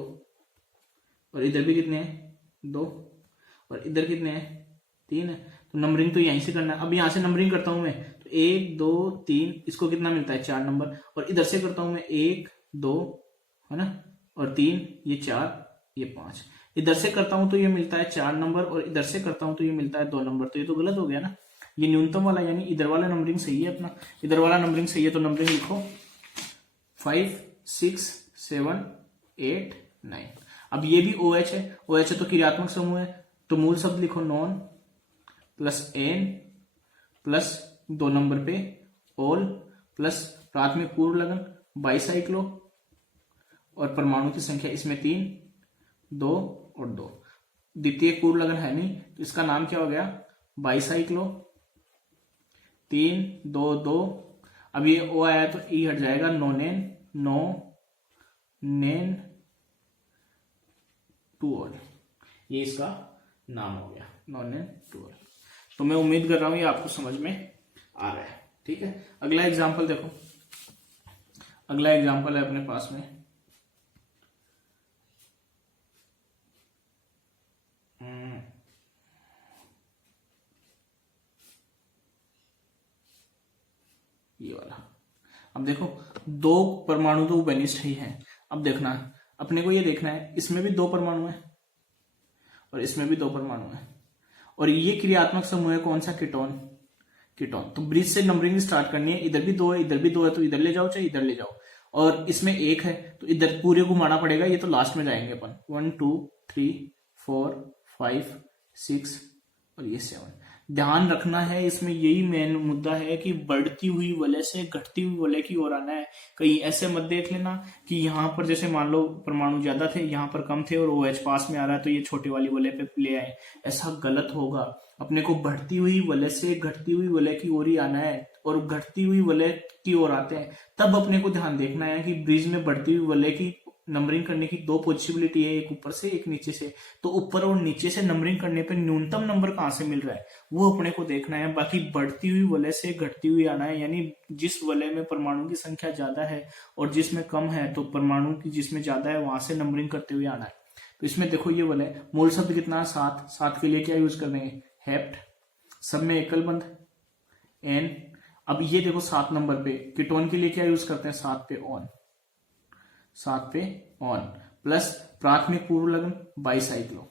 और इधर भी कितने हैं? 2, और इधर कितने हैं? 3 है। तो नंबरिंग तो यहीं से करना है। अब यहां से नंबरिंग करता हूं मैं, तो 1 2 3, इसको कितना मिलता है? 4 नंबर। और इधर से करता हूं मैं 1 2, है ना, और 3, ये 4, ये 5। इधर से करता हूं तो ये मिलता है 4 नंबर, और इधर से करता हूं तो ये मिलता है 2 नंबर। तो ये तो गलत हो गया ना, ये न्यूनतम वाला, यानी इधर वाला नंबरिंग सही है अपना, इधर वाला नंबरिंग सही है। तो नंबरिंग लिखो 5 6 7 8 9। अब ये भी OH है, OH है तो क्रियात्मक समूह है, तो मूल शब्द लिखो non plus N plus 2 number पे ओल, प्लस प्राथमिक पूर्व लगन बाइसाइक्लो, और परमाणु की संख्या इसमें 3 2 और 2। द्वितीय पूर्व लगन है नहीं, तो इसका नाम क्या हो गया? बाइसाइक्लो 3 2 2। अब ये O आया तो E हट जाएगा, नोनेन 2 ओल, ये इसका नाम हो गया, नोनेन 2 ओल। तो मैं उम्मीद कर रहा हूं ये आपको समझ में आ रहा है। ठीक है, अगला एग्जांपल देखो, अगला एग्जांपल है अपने पास में ये वाला। अब देखो 2 परमाणु तो बेनिस्ट ही हैं। अब देखना, अपने को ये देखना है, इसमें भी 2 परमाणु है, और इसमें भी 2 परमाणु है, और ये क्रियात्मक समूह है कौन सा, कीटोन। कीटोन तो ब्रिज से नंबरिंग स्टार्ट करनी है, इधर भी 2 है इधर भी 2 है, तो इधर ले जाओ चाहे इधर ले जाओ, और इसमें 1 है तो इधर पूरे घुमाना पड़ेगा, ये तो लास्ट में जाएंगे अपन। 1 2 3 4 5 6 और ये 7। ध्यान रखना है इसमें, यही मेन मुद्दा है कि बढ़ती हुई वलय से घटती हुई वलय की ओर आना है। कहीं ऐसे मत देख लेना कि यहाँ पर जैसे मान लो परमाणु ज्यादा थे, यहाँ पर कम थे और OH पास में आ रहा है तो ये छोटी वाली वलय पे ले आए, ऐसा गलत होगा। अपने को बढ़ती हुई वलय से घटती हुई वलय की ओर ही आना है, और घटती हुई वलय की ओर आते हैं तब अपने को ध्यान देखना है कि ब्रिज में बढ़ती हुई वलय की नंबरिंग करने की 2 पॉसिबिलिटी है, एक ऊपर से एक नीचे से। तो ऊपर और नीचे से नंबरिंग करने पे न्यूनतम नंबर कहां से मिल रहा है वो अपने को देखना है। बाकी बढ़ती हुई वलय से घटती हुई आना है, यानी जिस वलय में परमाणु की संख्या ज्यादा है और जिसमें कम है तो परमाणु की जिसमें ज्यादा है वहां से नंबरिंग करते हुए आना है। तो इसमें देखो ये वलय, मूल शब्द कितना है 7, 7 के लिए क्या यूज कर देंगे, हेप्ट, सब में एकल बंध एन। अब ये देखो 7 नंबर पे कीटोन के लिए क्या यूज करते हैं, 7 पे ऑन, 7 पे ऑन, प्लस प्राथमिक पूर्व लग्न बाईसाइक्लो,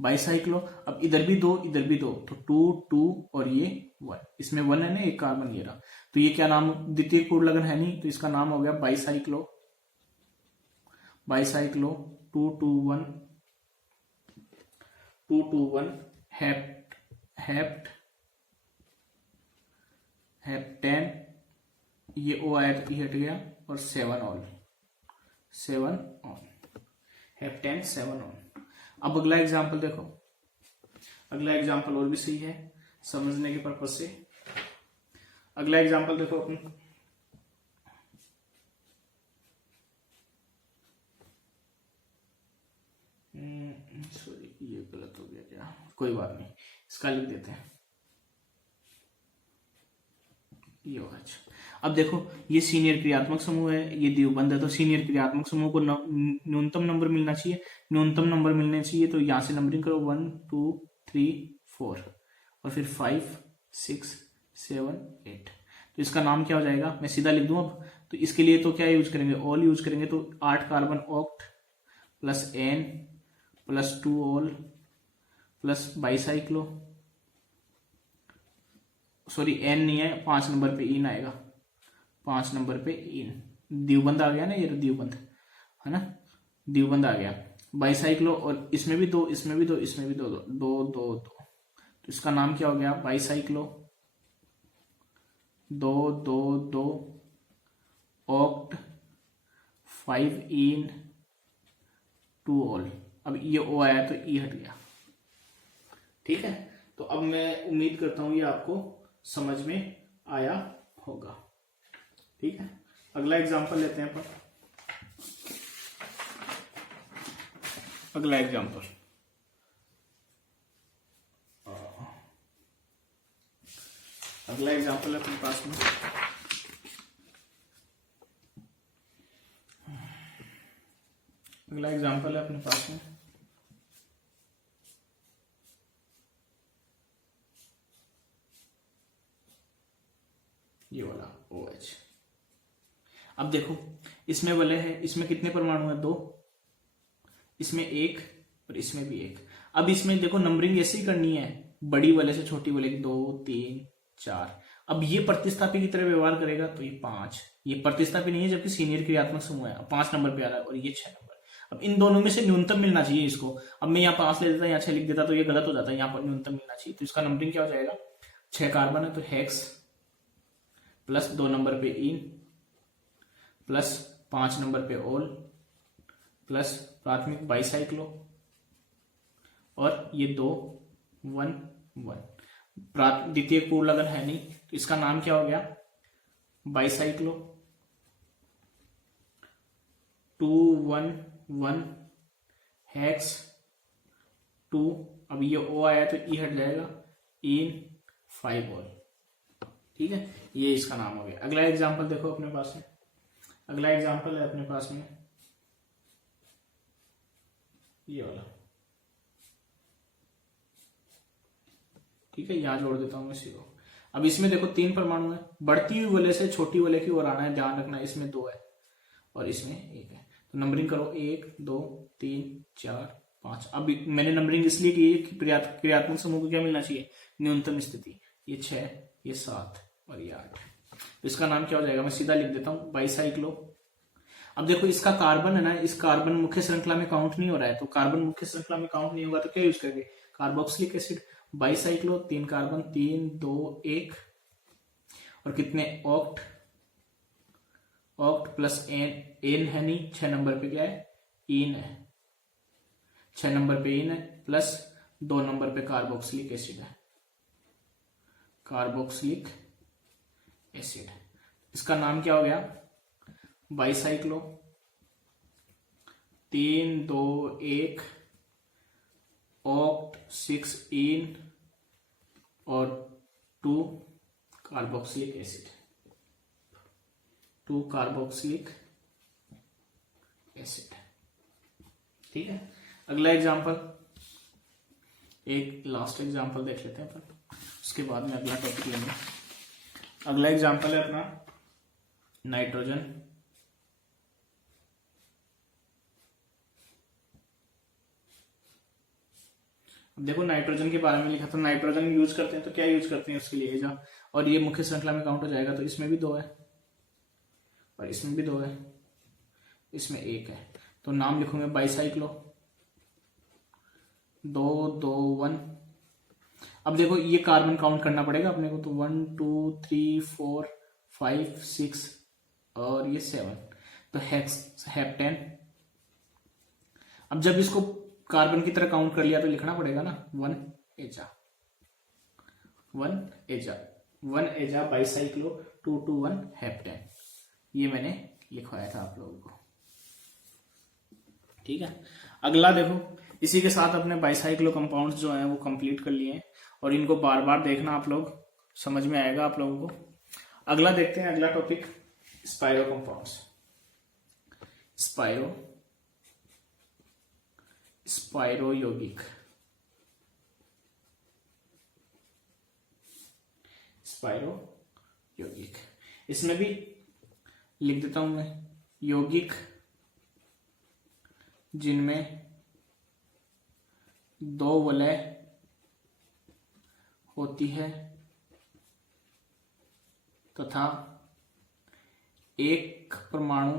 बाईसाइक्लो। अब इधर भी 2 इधर भी 2, तो 2 2 और ये 1, इसमें 1 है ना, एक कार्बन ये रहा, तो ये क्या नाम, द्वितीय पूर्व लग्न है नहीं, तो इसका नाम हो गया bicyclo, bicyclo 2 2 1 2 2 1 hept, hept, heptane, ये O आया तो ये हट गया, और 7 ऑन, 7 ऑन, हेप्टेन 7 ऑन। अब अगला एग्जाम्पल देखो, अगला एग्जाम्पल और भी सही है समझने के पर्पज से। अगला एग्जाम्पल देखो अपन, सॉरी ये गलत हो गया क्या, कोई बात नहीं, इसका लिख देते हैं ये होगा। अच्छा अब देखो ये सीनियर क्रियात्मक समूह है, ये द्विबंध है, तो सीनियर क्रियात्मक समूह को न्यूनतम नंबर मिलना चाहिए, न्यूनतम नंबर मिलने चाहिए, तो यहां से नंबरिंग करो 1 2 3 4 और फिर 5 6 7 8। तो इसका नाम क्या हो जाएगा, मैं सीधा लिख दूं अब, तो इसके लिए तो क्या यूज करेंगे, ऑल यूज करेंगे, तो 8 carbon oct plus N plus 2 all plus bicyclo, sorry N नहीं है, 5 नंबर पे इन आएगा, 5 नंबर पे इन, द्विबंध आ गया ना, ये द्विबंध है ना, द्विबंध आ गया, बाईसाइक्लो, और इसमें भी 2 इसमें भी 2 इसमें भी 2 2 2 2 2, तो इसका नाम क्या हो गया, बाईसाइक्लो 2 2 2 ऑक्ट 5 इन 2 ऑल। अब ये O आया तो E हट गया, ठीक है। तो अब मैं उम्मीद करता हूं ये आपको समझ में आया होगा, ठीक है। अगला एग्जांपल लेते हैं अपन, अगला एग्जांपल, अगला एग्जांपल है अपने पास में, अगला एग्जांपल है अपने पास में, ये वाला OH। अब देखो इसमें वलय है, इसमें कितने परमाणु है, 2, इसमें 1 और इसमें भी 1। अब इसमें देखो नंबरिंग ऐसे ही करनी है, बड़ी वलय से छोटी वलय की 2 3 4। अब ये प्रतिस्थापी की तरह व्यवहार करेगा, तो ये 5, ये प्रतिस्थापी नहीं है जबकि सीनियर क्रियात्मक समूह है, 5 नंबर पे आ रहा है, और ये 6 नंबर। अब इन दोनों में से न्यूनतम मिलना चाहिए इसको, अब मैं यहाँ 5 ले देता, यहाँ 6 लिख देता तो ये गलत हो जाता है, यहाँ पर न्यूनतम मिलना चाहिए, तो इसका नंबरिंग क्या हो जाएगा, 6 कार्बन है तो हेक्स प्लस 2 नंबर पे इन प्लस 5 नंबर पे ऑल प्लस प्राथमिक बाईसाइक्लो, और ये 2 1 1, द्वितीय पूर्व लग्न है नहीं, तो इसका नाम क्या हो गया, बाईसाइक्लो 2 1 1 हेक्स 2। अब ये O आया तो E हट जाएगा, इन 5 ऑल, ठीक है, ये इसका नाम हो गया। अगला एग्जांपल देखो अपने पास में, अगला एग्जांपल है अपने पास में ये वाला, ठीक है, यहां जोड़ देता हूं मैं इसी को। अब इसमें देखो 3 परमाणु है, बढ़ती हुई वलय से छोटी वलय की ओर आना है, ध्यान रखना, इसमें 2 है और इसमें 1 है, तो नंबरिंग करो 1 2 3 4 5। अब मैंने नंबरिंग इसलिए की है कि क्रियात्मक समूह को क्या मिलना चाहिए, न्यूनतम स्थिति। ये 6, ये 7 और ये 8। तो इसका नाम क्या हो जाएगा, मैं सीधा लिख देता हूं, बाईसाइक्लो। अब देखो इसका कार्बन है ना, इस कार्बन मुख्य श्रृंखला में काउंट नहीं हो रहा है, तो कार्बन मुख्य श्रृंखला में काउंट नहीं होगा तो क्या यूज करेंगे, कार्बोक्सिलिक एसिड। बाईसाइक्लो, 3 कार्बन, 3 2 1 और कितने ऑक्ट, ऑक्ट प्लस एन है नहीं, 6 नंबर पे क्या है, इन है, 6 नंबर पे इन है, प्लस 2 नंबर पे कार्बोक्सिलिक एसिड है, कार्बोक्सिलिक एसिड। इसका नाम क्या हो गया, बाईसाइक्लो। 3 2 1 ऑक्ट, 6 इन और 2 कार्बोक्सिलिक एसिड, 2 कार्बोक्सिलिक एसिड। ठीक है, अगला एग्जांपल, एक लास्ट एग्जांपल देख लेते हैं अपन, उसके बाद में अगला टॉपिक लेंगे। अगला एग्जांपल है अपना नाइट्रोजन। अब देखो नाइट्रोजन के बारे में लिखा था, नाइट्रोजन यूज करते हैं तो क्या यूज करते हैं उसके लिए एजा, और ये मुख्य श्रृंखला में काउंट हो जाएगा, तो इसमें भी 2 है और इसमें भी 2 है, इसमें 1 है, तो नाम लिखूंगे बाईसाइक्लो। 2 2 1। अब देखो ये कार्बन काउंट करना पड़ेगा अपने को, तो 1 2 3 4 5 6 और ये 7, तो हेप्टेन। अब जब इसको कार्बन की तरह काउंट कर लिया तो लिखना पड़ेगा ना 1 एजा, 1 एजा बाईसाइक्लो 2 2 1 हेप्टेन। ये मैंने लिखवाया था आप लोगों को। ठीक है, अगला देखो, इसी के साथ अपने बाईसाइक्लो कंपाउंड्स जो हैं वो कंप्लीट कर लिए हैं, और इनको बार बार देखना आप लोग, समझ में आएगा आप लोगों को। अगला देखते हैं, अगला टॉपिक स्पाइरो कंपाउंड्स। स्पाइरो यौगिक, स्पाइरो यौगिक, इसमें भी लिख देता हूं मैं, यौगिक जिनमें 2 वलय होती है तथा एक परमाणु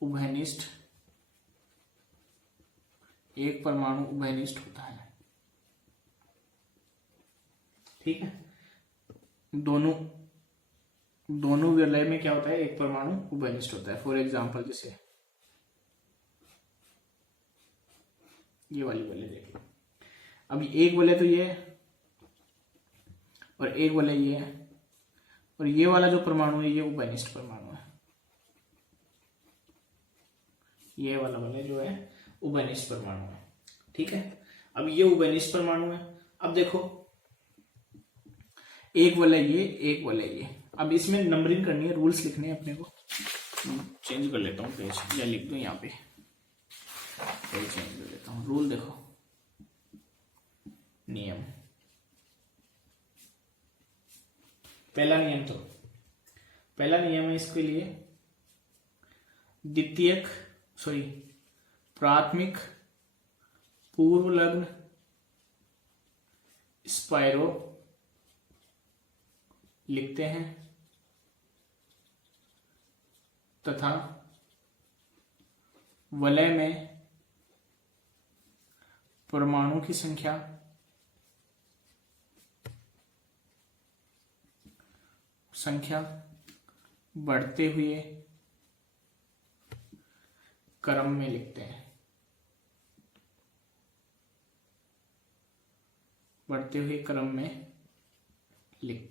उभयनिष्ठ होता है। ठीक है, दोनों वलय में क्या होता है, एक परमाणु उभयनिष्ठ होता है। फॉर एग्जाम्पल जैसे ये वाली वलय देख लो, अब एक वलय तो ये है और एक वलय ये है, और ये वाला जो परमाणु है ये उभयनिष्ठ परमाणु है, ये वाला वलय जो है उभयनिष्ठ परमाणु है। ठीक है, अब ये उभयनिष्ठ परमाणु है। अब देखो एक वलय ये, एक वलय ये, अब इसमें नंबरिंग करनी है, रूल्स लिखने हैं अपने को। चेंज कर लेता हूँ पेज, या लिख दो यहाँ पे, पेज चेंज कर लेता हूँ। रूल देखो, नियम, पहला नियम है इसके लिए, प्राथमिक पूर्वलग्न स्पाइरो लिखते हैं तथा वलय में परमाणु की संख्या बढ़ते हुए क्रम में लिखते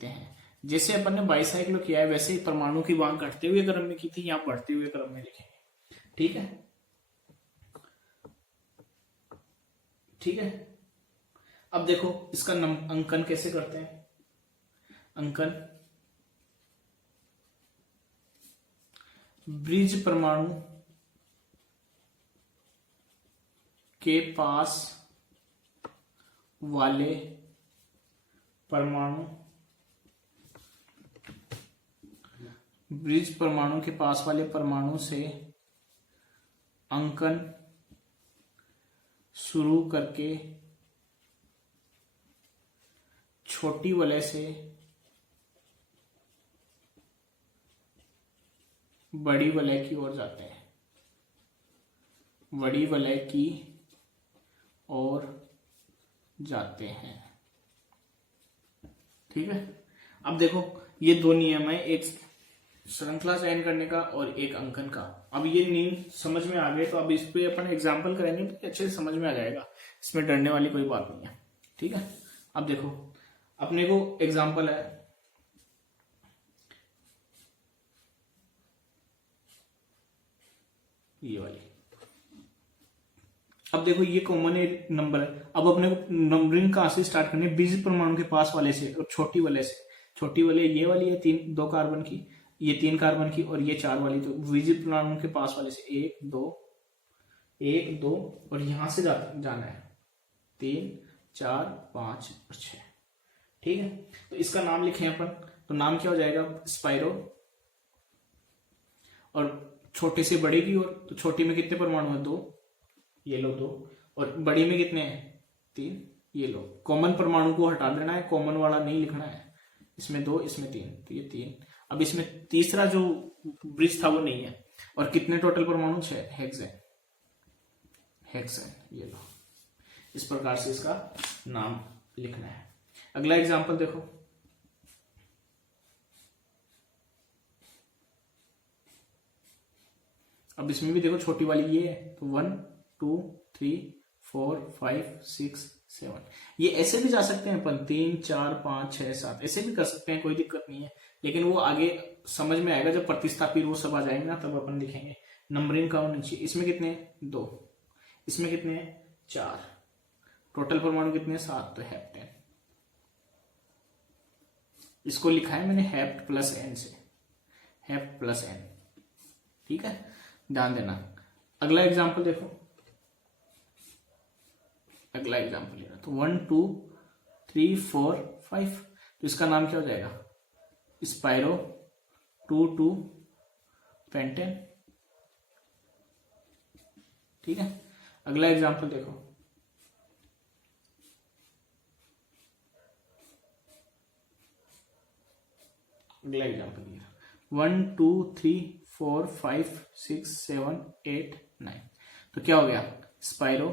हैं, जैसे अपन ने बाईसाइक्लो किया है वैसे ही परमाणु की बात घटते हुए क्रम में की थी, यहां बढ़ते हुए क्रम में लिखेंगे। ठीक है, अब देखो इसका अंकन कैसे करते हैं। अंकन, ब्रिज परमाणु के पास वाले परमाणु, ब्रिज परमाणु के पास वाले परमाणु से अंकन शुरू करके छोटी वलय से बड़ी वलय की ओर जाते हैं, बड़ी वलय की ओर जाते हैं। ठीक है, अब देखो ये दो नियम है, एक श्रृंखला चयन करने का और एक अंकन का। अब ये नियम समझ में आ गए तो अब इस पे अपन एग्जाम्पल करेंगे तो अच्छे से समझ में आ जाएगा, इसमें डरने वाली कोई बात नहीं है। ठीक है, अब देखो अपने को एग्जाम्पल है, ये वाली। अब देखो ये कॉमन नंबर है, अब अपने को नंबरिंग कहां से स्टार्ट करनी है, बीज परमाणु के पास वाले से और छोटी वाले से। छोटी वाले ये वाली है 2 कार्बन की, ये 3 कार्बन की और ये 4 वाली, तो बीज परमाणु के पास वाले से 1 2 और यहां से जाना है 3 4 5 और 6। ठीक है, तो इसका नाम लिखे अपन, तो नाम क्या हो जाएगा, स्पाइरो। और छोटे से बड़े की ओर, तो छोटी में कितने परमाणु है, 2, ये लो 2, और बड़ी में कितने हैं, 3, ये लो। कॉमन परमाणु को हटा देना है, कॉमन वाला नहीं लिखना है, इसमें 2 इसमें 3, तो ये 3। अब इसमें तीसरा जो ब्रिज था वो नहीं है, और कितने टोटल परमाणु, 6, हेक्सेन, ये लो। इस प्रकार से इसका नाम लिखना है। अगला एग्जांपल देखो, अब इसमें भी देखो छोटी वाली ये है, तो 1 2 3 4 5 6 7, ये ऐसे भी जा सकते हैं अपन, 3 4 5 6 7 ऐसे भी कर सकते हैं, कोई दिक्कत नहीं है। लेकिन वो आगे समझ में आएगा जब प्रतिस्थापित वो सब आ जाएंगे ना, तब अपन लिखेंगे। नंबरिंग का होना चाहिए। इसमें कितने 2, इसमें कितने 4, टोटल परमाणु कितने 7, तो हेप्टेन। इसको लिखा है मैंने हेप्ट प्लस एन से, हेप्ट प्लस एन। ठीक है, ध्यान देना। अगला एग्जांपल देखो, अगला एग्जांपल लेना, तो 1 2 3 4 5, तो इसका नाम क्या हो जाएगा, स्पाइरो 2 2 पेंटेन। ठीक है, अगला एग्जांपल देखो, अगला एग्जांपल 1 2 3 4 5 6 7 8 9, तो क्या हो गया, स्पाइरो।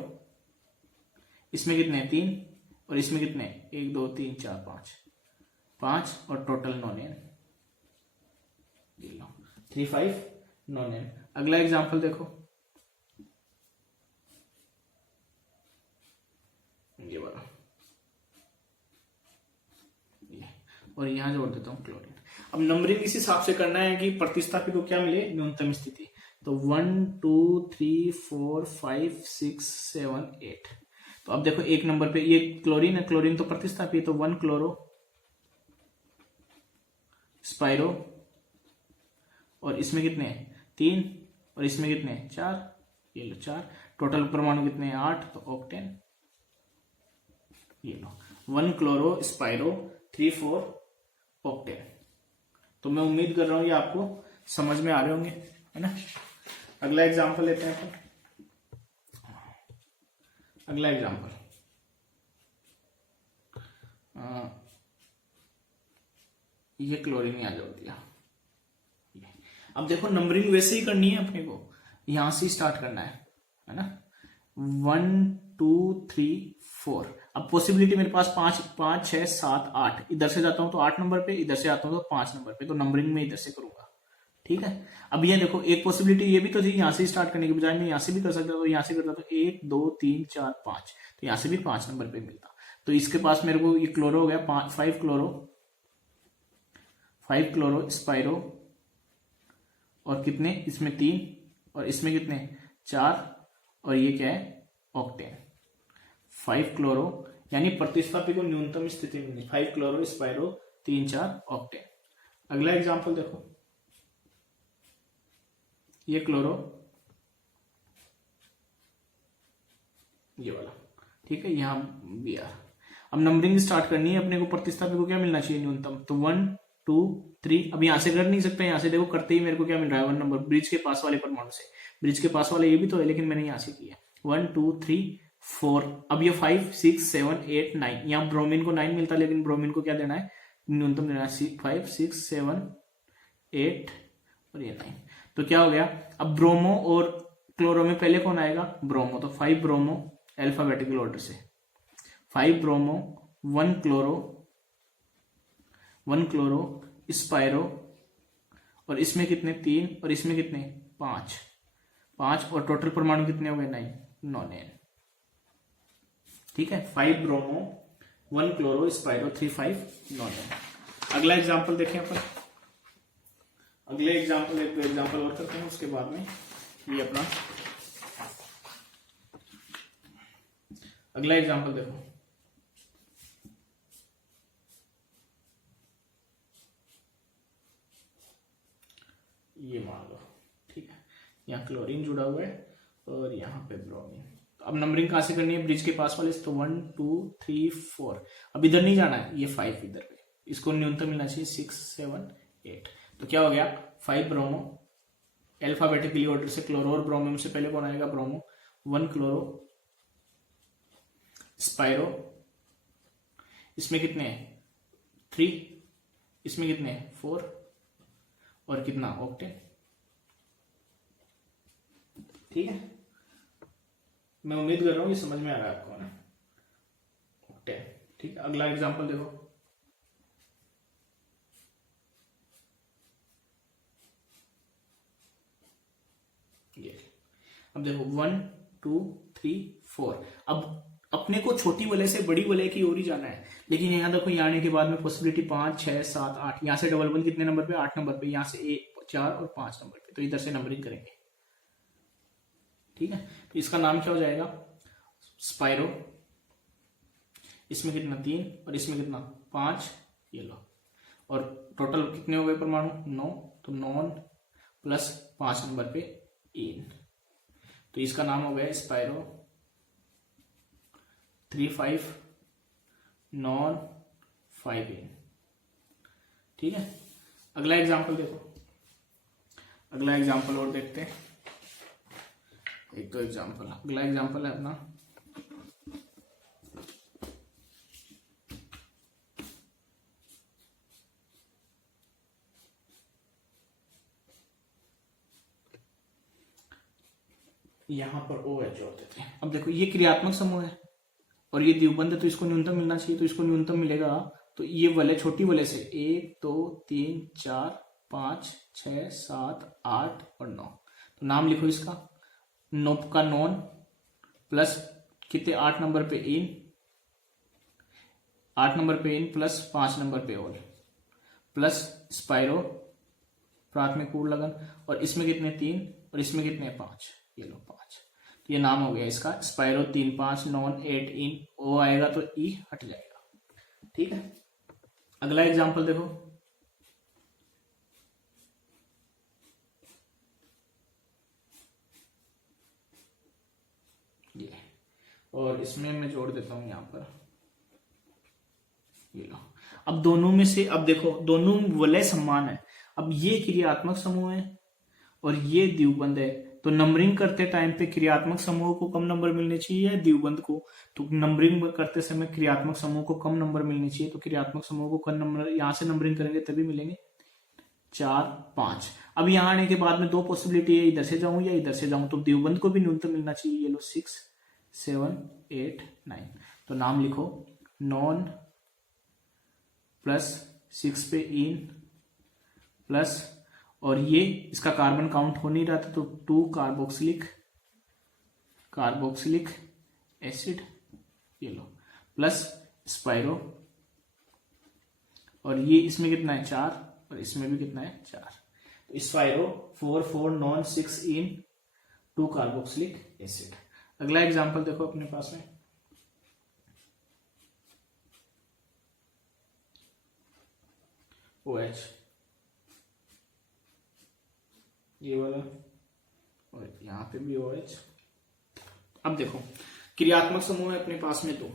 इसमें कितने 3 और इसमें कितने 1 2 3 4 5 और टोटल नॉन 3 5 नॉन। अगला एग्जांपल देखो, ये वाला, ये, और यहां जोड़ देता हूं क्लोरीन। अब नंबरिंग इस हिसाब से करना है कि प्रतिस्थापी को क्या मिले, न्यूनतम स्थिति। तो 1 2 3 4 5 6 7 8, तो अब देखो एक नंबर पे ये क्लोरीन है, क्लोरीन तो प्रतिस्थापी, तो 1 क्लोरो स्पाइरो, और इसमें कितने 3 और इसमें कितने 4, ये लो 4, टोटल परमाणु कितने 8, तो ऑक्टेन। ये लो 1 क्लोरो स्पाइरो 3 4 ऑक्टेन। तो मैं उम्मीद कर रहा हूं ये आपको समझ में आ रहे होंगे, है ना। अगला एग्जांपल लेते हैं अपन। अगला एग्जांपल, ये क्लोरीन यहां जोड़ दिया। अब देखो नंबरिंग वैसे ही करनी है अपने को, यहां से स्टार्ट करना है ना। 1 2 3 4, अब पॉसिबिलिटी मेरे पास 5 5 6 7 8, इधर से जाता हूं तो 8 नंबर पे, इधर से आता हूं तो 5 नंबर पे, तो नंबरिंग में इधर से करूंगा। ठीक है, अब ये देखो एक पॉसिबिलिटी ये भी तो थी, यहां से स्टार्ट करने के बजाय मैं यहां से भी कर सकता, तो यहां से करता तो 1 2 3 4 5, तो यहां से भी 5 नंबर पे मिलता। तो इसके पास मेरे को ये क्लोरो हो गया 5 क्लोरो स्पाइरो, और कितने इसमें 3 और इसमें कितने 4, और ये क्या है ऑक्टेन। 5 क्लोरो, यानी प्रतिस्थापी को न्यूनतम स्थिति मिली, 5 क्लोरो स्पाइरो 3 4 ऑक्टेन। अगला एग्जांपल देखो, ये क्लोरो, ये वाला। ठीक है, यहां Br। अब नंबरिंग स्टार्ट करनी है अपने को, प्रतिस्थापी को क्या मिलना चाहिए न्यूनतम, तो 1 2 3। अब यहां से कर नहीं सकते, यहां से देखो करते ही मेरे को क्या मिल रहा है 1 नंबर, ब्रिज के पास वाले परमाणु से। ब्रिज के पास वाले ये भी तो है, लेकिन मैंने यहां से किया 1 2 3 4। अब ये 5 6 7 8 9, यहाँ ब्रोमीन को 9 मिलता है, लेकिन ब्रोमीन को क्या देना है, न्यूनतम देना है 5 6 7 8 और ये 9। तो क्या हो गया, अब ब्रोमो और क्लोरो में पहले कौन आएगा, ब्रोमो। तो 5 ब्रोमो अल्फाबेटिकल ऑर्डर से, 5 ब्रोमो 1 क्लोरो स्पाइरो, और इसमें कितने 3 और इसमें कितने 5 और टोटल परमाणु कितने हो गए 9 नॉनेन। ठीक है, 5 ब्रोमो 1 क्लोरो स्पाइरो 3 5 नॉनेन। अगला एग्जांपल देखें अपन, अगले एग्जांपल एक एग्जांपल और करते हैं, उसके बाद में ये अपना अगला एग्जांपल देखो। ये मान लो, ठीक है, यहाँ क्लोरीन जुड़ा हुआ है और यहाँ पे ब्रोमीन। तो अब नंबरिंग कहां से करनी है, ब्रिज के पास वाले से। तो 1 2 3 4, अब इधर नहीं जाना है, ये 5 इधर पे, इसको न्यूनतम मिलना चाहिए 6 7 8। तो क्या हो गया, 5 ब्रोमो अल्फाबेटिकली ऑर्डर से, क्लोरो और ब्रोमीन से पहले कौन आएगा, ब्रोमो। 1 क्लोरो स्पाइरो, इसमें कितने हैं 3, इसमें कितने हैं 4 और कितना ऑक्टेन। ठीक है, मैं उम्मीद कर रहा हूं ये समझ में आ रहा है आपको ना, ऑक्टेन। ठीक है, अगला एग्जांपल देखो। ये अब देखो 1 2 3 4, अब अपने को छोटी वलय से बड़ी वलय की ओर ही जाना है, लेकिन यहाँ देखो, यहाँ आने के बाद में पॉसिबिलिटी 5 6 7 8, यहाँ से डबल 1 कितने नंबर पे 8 नंबर पे, यहाँ से 4 और 5 नंबर पे, तो इधर से नंबरिंग करेंगे। ठीक है, तो इसका नाम क्या हो जाएगा, स्पाइरो। इसमें कितना 3 और इसमें कितना 5, ये लो, और टोटल कितने हो गए परमाणु 9, तो नॉन प्लस 5 नंबर पे इन, तो इसका नाम हो गया स्पाइरो 3 5 नॉन 5 इन। ठीक है, अगला एग्जांपल देखो, अगला एग्जांपल और देखते हैं, एक तो एग्जांपल, अगला एग्जांपल है अपना यहां पर OH जोड़ देते हैं। अब देखो, ये क्रियात्मक समूह है और ये द्विबंध है, तो इसको न्यूनतम मिलना चाहिए, तो इसको न्यूनतम मिलेगा। तो ये वलय छोटी वलय से 1 2 3 4 5 6 7 8 और 9, तो नाम लिखो इसका, नोप का नॉन प्लस कितने 8 नंबर पे इन, 8 नंबर पे इन प्लस 5 नंबर पे ऑल, प्लस स्पाइरो प्राथमिक पूर्ण लगन, और इसमें कितने 3 और इसमें कितने 5, ये लो 5। तो ये नाम हो गया इसका स्पाइरो 3 5 नॉन 8 इन, ओ आएगा तो ई हट जाएगा। ठीक है, अगला एग्जांपल देखो, ये, और इसमें मैं जोड़ देता हूं यहां पर, ये लो। अब दोनों में से, अब देखो दोनों वलय समान है, अब ये क्रियात्मक समूह है और ये द्विबंध है, तो नंबरिंग करते टाइम पे क्रियात्मक समूह को कम नंबर मिलने चाहिए या द्विबंध को, तो नंबरिंग करते समय क्रियात्मक समूह को कम नंबर मिलने चाहिए, तो क्रियात्मक समूह को कम नंबर, यहां से नंबरिंग करेंगे तभी मिलेंगे 4 5। अब यहां आने के बाद में दो पॉसिबिलिटी है, इधर से जाऊं या इधर से जाऊं, तो द्विबंध को भी न्यूनतम मिलना चाहिए, ये लो 6 7 8 9, तो नाम लिखो नॉन प्लस 6 पे इन प्लस, और ये इसका कार्बन काउंट हो नहीं रहा था, तो 2 कार्बोक्सिलिक एसिड, ये लो, प्लस स्पाइरो, और ये इसमें कितना है 4 और इसमें भी कितना है 4, तो स्पाइरो 4 4 नॉन 6 इन 2 कार्बोक्सिलिक एसिड। अगला एग्जांपल देखो अपने पास में, OH, ये वाला, और यहां पे भी OH। अब देखो क्रियात्मक समूह है अपने पास में दो,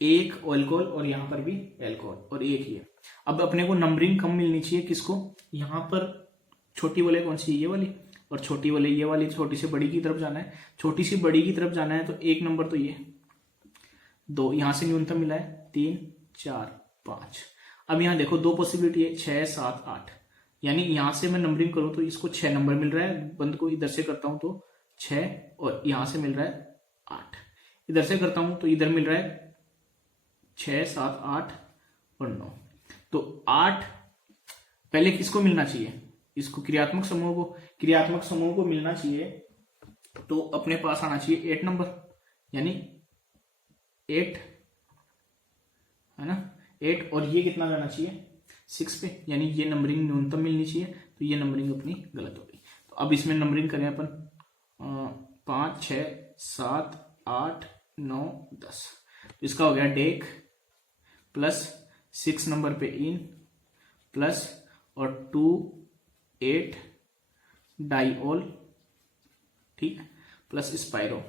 एक अल्कोहल और यहां पर भी अल्कोहल, और एक ही है। अब अपने को नंबरिंग कम मिलनी चाहिए, किसको, यहां पर छोटी वाले कौन सी, ये वाली, और छोटी वाली ये वाली छोटी से बड़ी की तरफ जाना है। छोटी सी बड़ी की तरफ जाना है तो एक नंबर तो ये 2, यहां से न्यूनतम मिला है 3 4 5। अब यहां देखो 2 पॉसिबिलिटी है 6 7 8, यानी यहां से मैं नंबरिंग करूं तो इसको 6 नंबर मिल रहा है, बंद को इधर से करता हूं तो 6 और यहां से मिल रहा है 8, इधर से करता हूं तो इधर मिल रहा है 6 7 8 और 9। तो 8 पहले किसको मिलना चाहिए, इसको क्रियात्मक समूह को मिलना चाहिए, तो अपने पास आना चाहिए 8 नंबर, यानी 8 है ना 8, और ये कितना जाना चाहिए 6 पे, यानी ये नंबरिंग न्यूनतम मिलनी चाहिए, तो ये नंबरिंग अपनी गलत हो गई। तो अब इसमें नंबरिंग करें अपन 5 6 7 8 9 10, तो इसका हो गया डेक प्लस 6 नंबर पे इन प्लस और 2 8 डाइऑल, ठीक, प्लस स्पाइरो।